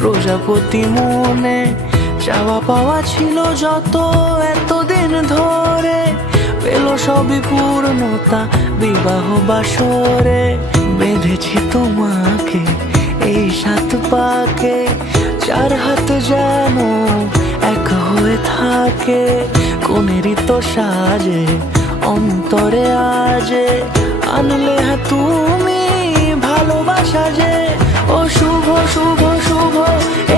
প্রজাপতি মনে চাওয়া পাওয়া ছিল যত এতদিন ধরে, পেল সবই পূর্ণতা বিবাহ বাসরে। বেঁধেছি তোমাকে এই 7 পাকে, 4 হাত যেন এক হয়ে থাকে। কোনেরই তো সাজে অন্তরে আজে, আনলে তুমি ভালোবাসা যে। ও শুভ শুভ শুভ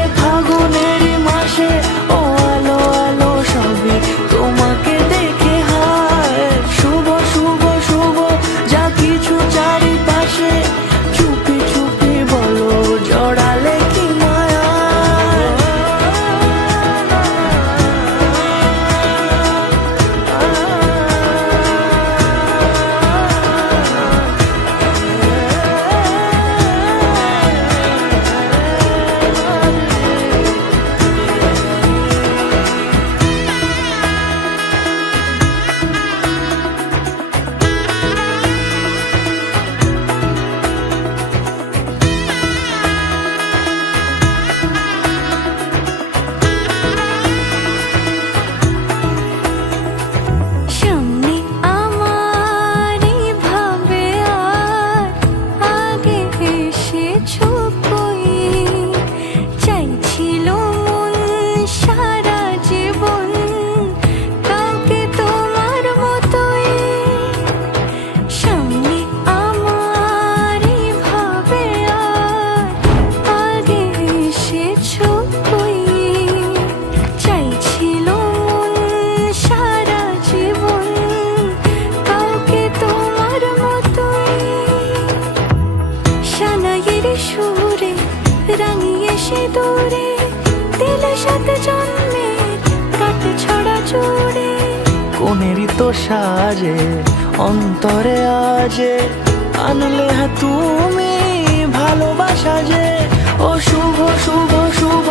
এ ফাগুনেরই মাসে, ও আলো আলো সবই তোমাকে দেখে হায়। শুভ শুভ শুভ যা কিছু চারিপাশে, চুপি চুপি বলো জড়ালে কি মায়া। সুরে রাঙিয়ে সে দূরে দিলে 7 জন্মের কাট ছড়া জুড়ে। কোনেরই তো সাজে অন্তরে আজে, আনলে তুমি ভালোবাসা যে। ও শুভ শুভ শুভ